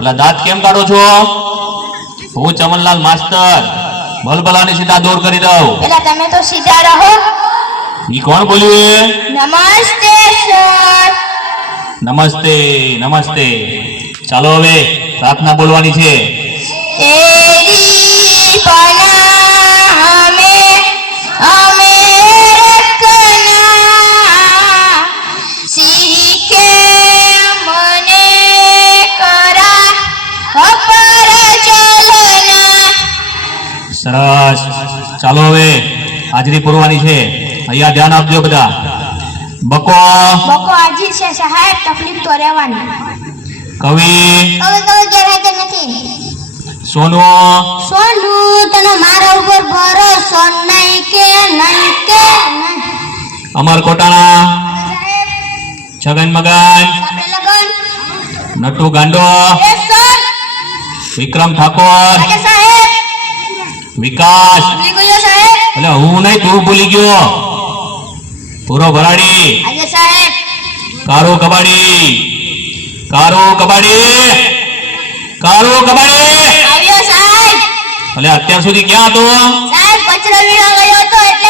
અલા દાંત કેમ કાઢો છો? હું ચમનલાલ માસ્ટર ભલભલાની સીધા દૂર કરી દઉં. પેલા તમે તો સીધા રહો. ઈ કોણ બોલ્યું? નમસ્તે સર. નમસ્તે નમસ્તે. ચાલો હવે પ્રાર્થના બોલવાની છે. તેરી પના અમે રખના શીખે મને કરા અપર ચલના. સરસ. ચાલો હવે હાજરી પૂરવાની છે. અહીંયા ધ્યાન આપજો બધા. બકો બકો હાજી છે સાહેબ, તકલીફ તો રહેવાની. કવિ હવે કહેવાય તો નથી. સોનુ સોનુ તને મારા ઉપર ભરોસો નહીં કે અમર કોટાણા છગન મગન આપણે લગન. નટુ ગાંડો એ સર. વિક્રમ ઠાકોર આજે સાહેબ. વિકાસ. ભૂલી ગયો સાહેબ. એટલે હું નહીં, તું ભૂલી ગયો. પૂરો ભરાડી આજે સાહેબ. કારો કબાડી આવ્યો સાહેબ. એટલે અત્યાર સુધી ક્યાં હતો? સાહેબ કચરો વીણવા ગયો હતો એટલે